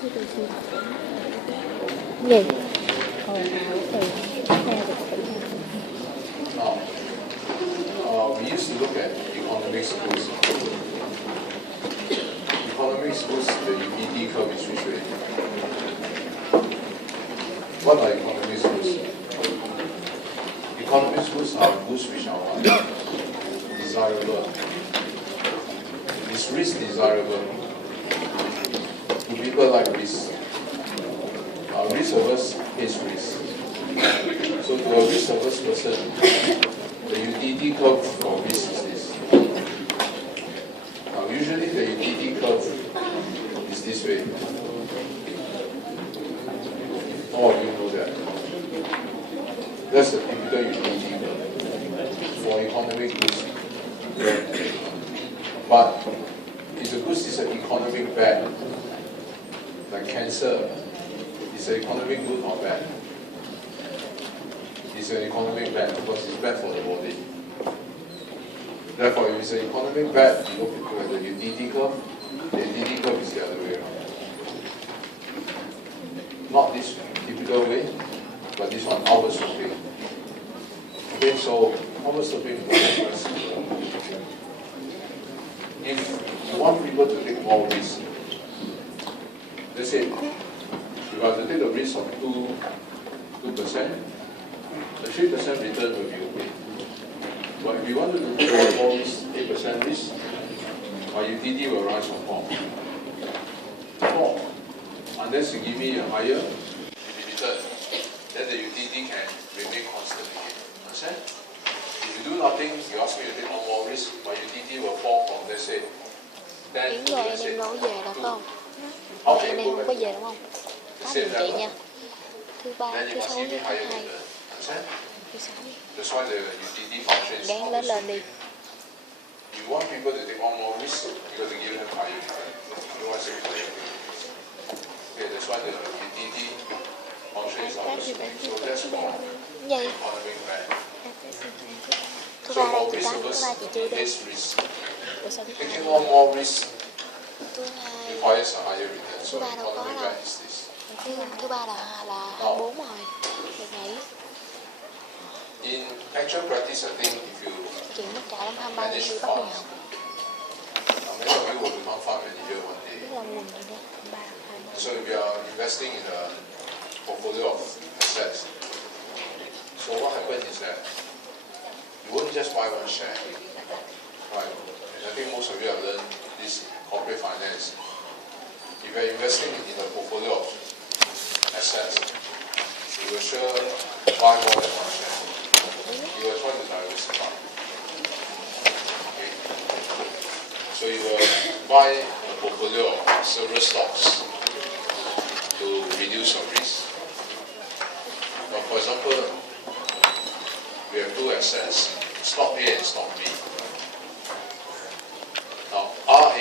Gì? Ồn ào thì theo được tỉnh. We used to look at economics books. Economics books, the utility curve is which way? What are economics books? Economics books are books which are what? Desirable. Is risk desirable? Do people like risk? Risk averse hates risk. So to a risk averse person, the utility curve for risk is this. Usually the utility curve is this way. All of you know that. That's the typical utility curve for economic goods. But if the goods is an economic bad, like cancer, is an economic good or bad? It's an economic bad because it's bad for the body. Therefore, if it's an economic bad, you look at the utility curve. The utility curve is the other way around. Not this typical way, but this one, outward sloping. Okay, so outward sloping is very simple. If you want people to take more risk, let's say you have to take a risk of 2%, the 3% return will be okay. But if you want to take more risk, 8% risk, our utility will rise from 4. Unless you give me a higher return, then the utility can remain constant again. Understand? If you do nothing, you ask me to take no more risk, my utility will fall from, let's say, 10 to, let's say, 2. How can you go back to the same level? Then you must give me higher return. Understand? That's why the utility function is always okay. You want people to take on more risk, you got to give them higher return. Otherwise, it's okay, that's why the utility function is always okay. So that's for economic bad. So for risk averse, less risk. Taking on more risk requires a higher return. So economic bad is this. Thứ ba là 24 rồi. Được nghỉ. In actual practice, I think if you manage funds, many of you will become fund manager one day. So if you are investing in a portfolio of assets, so what happens is that you won't just buy one share, right? And I think most of you have learned this in corporate finance. If you are investing in a portfolio of assets, you will sure buy more than one share. You will try to diversify. Okay. So you will buy a portfolio of several stocks to reduce your risk. Now, for example, we have two assets, stock A and stock B. Now, RA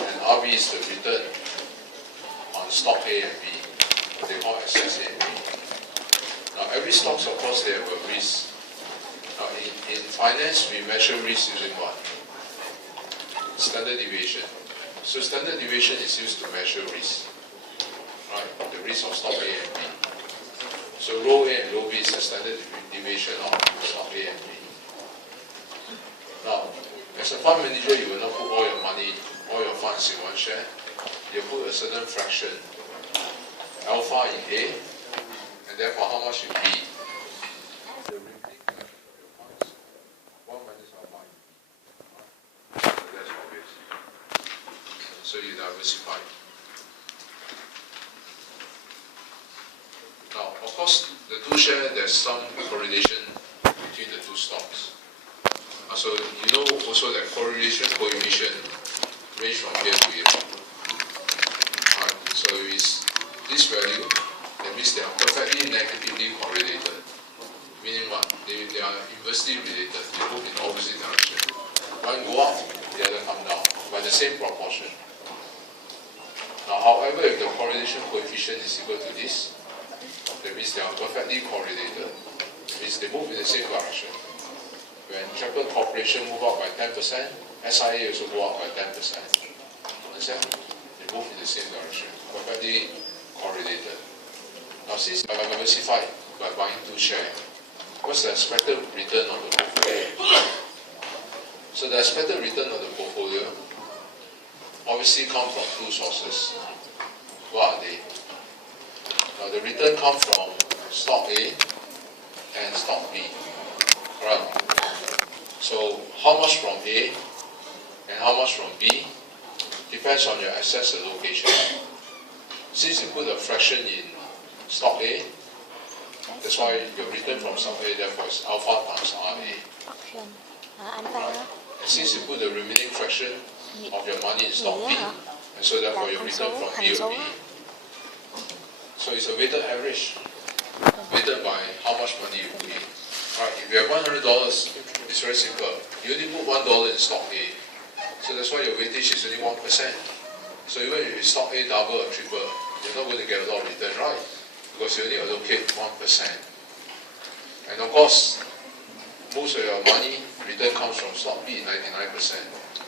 and RB is the return on stock A and B. They call assets A and B. Now, every stock, of course, they have a risk. Now, in finance, we measure risk using what? Standard deviation. So, standard deviation is used to measure risk, right? The risk of stock A and B. So, row A and row B is the standard deviation of stock A and B. Now, as a fund manager, you will not put all your money, all your funds in one share. You put a certain fraction, alpha in A, and therefore how much in B? The remaining funds, 1 minus alpha in B. So that's obvious. So you diversify. Now, of course, the two share, there's some correlation between the two stocks. So you know also that correlation coefficient range from here to here. Right. So it's this value, that means they are perfectly negatively correlated. Meaning what? They are inversely related. They move in opposite direction. One go up, the other come down by the same proportion. Now, however, if the correlation coefficient is equal to this, that means they are perfectly correlated. That means they move in the same direction. When Japan Corporation move up by 10%, SIA also go up by 10%. Understand? They move in the the same direction, perfectly correlated. Now, since I diversified by buying 2 shares, what's the expected return on the portfolio? So the expected return on the portfolio obviously comes from 2 sources. What are they? Now, the return comes from stock A and stock B. Right? So how much from A and how much from B depends on your assets allocation. Since you put a fraction in stock A, that's why your return from stock A therefore is alpha times RA. Option. Alpha. Right? And since you put the remaining fraction of your money in stock B, and so therefore your return from B will be. So it's a weighted average, weighted by how much money you put in. Right? If you have $100, it's very simple. You only put $1 in stock A. So that's why your weightage is only 1%. So even if you stock A double or triple, you're not going to get a lot of return, right? Because you only allocate 1%. And of course, most of your money return comes from stock B, 99%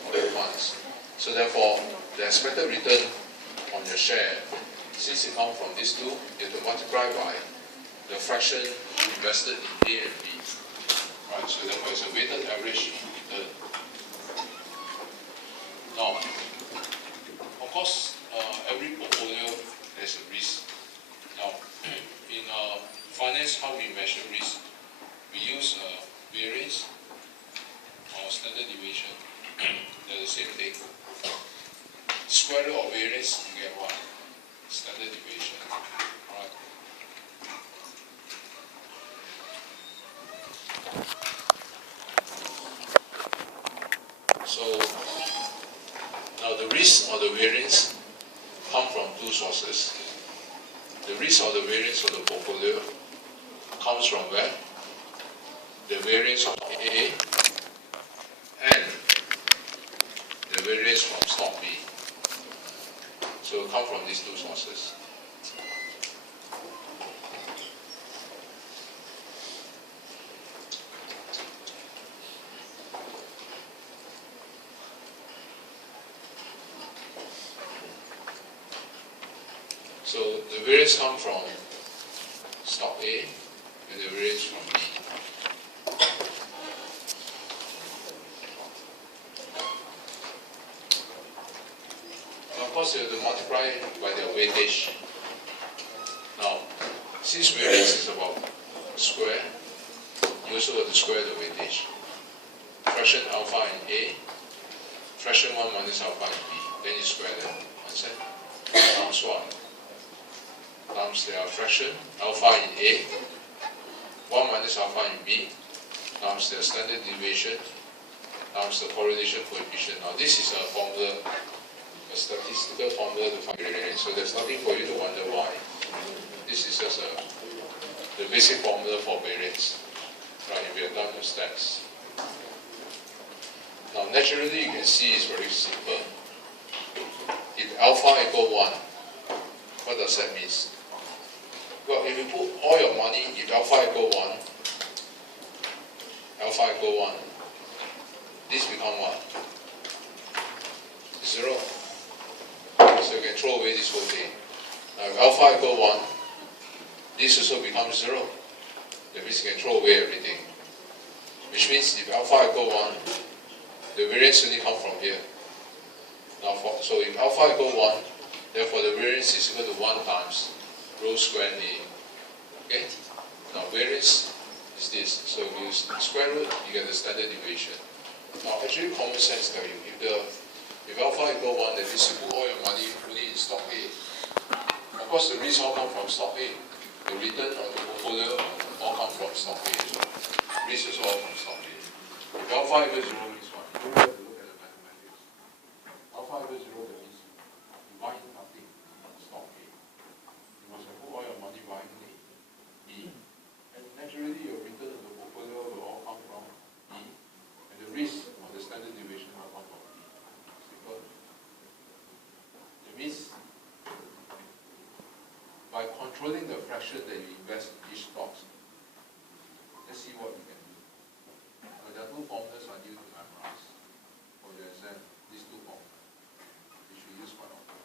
of your funds. So therefore, the expected return on your share, since it comes from these two, you have to multiply by the fraction invested in A and B. Right, so therefore it's a weighted average return. Now, of course, every portfolio has a risk. Now, in finance, how we measure risk, we use variance or standard deviation. They're the same thing. Square root of variance, you get what? Standard deviation. Alright. So now the risk or the variance come from 2 sources. The risk or the variance of the portfolio comes from where? The variance of A and the variance from stock B. So it comes from these 2 sources. So the variance comes from stock A and the variance from B. Of course, you have to multiply by their weightage. Now, since variance is about square, you also have to square the weightage. Fraction alpha in A, fraction 1 minus alpha in B. Then you square them. Understand? Times what? Times their fraction alpha in A, 1 minus alpha in B, times their standard deviation, times the correlation coefficient. Now, this is a formula, a statistical formula to find variance. So there's nothing for you to wonder why. This is just the basic formula for variance. Right, if you have done your stats. Now naturally you can see it's very simple. If alpha equal 1, what does that mean? Well, if you put all your money, if alpha equal 1, this become what? 0. So you can throw away this whole thing. Now if alpha equal 1, this also becomes 0. That means you can throw away everything. Which means if alpha equal 1, the variance only comes from here. Now so if alpha equal 1, therefore the variance is equal to 1 times rho squared A. Okay? Now variance is this. So if you square root, you get the standard deviation. Now actually common sense tell you, if alpha equal 1, that means you put all your money only in stock A. Of course the risk all come from stock A. The return of the portfolio all come from stock A as well. Risk is all from stock A. If alpha equals 0 means what? You don't have to look at the mathematics. Alpha equals 0, that means you buy in nothing, stock A. You must have put all your money buying A, B. And naturally your return of the portfolio will all come from B. And the risk of the standard deviation will come from B. Simple. That means by controlling the fraction that you invest in each stock, let's see what you can do. Now, there are 2 formulas I need to memorize for your exam. These 2 formulas, which we use quite often.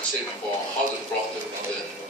I said before, how to plot the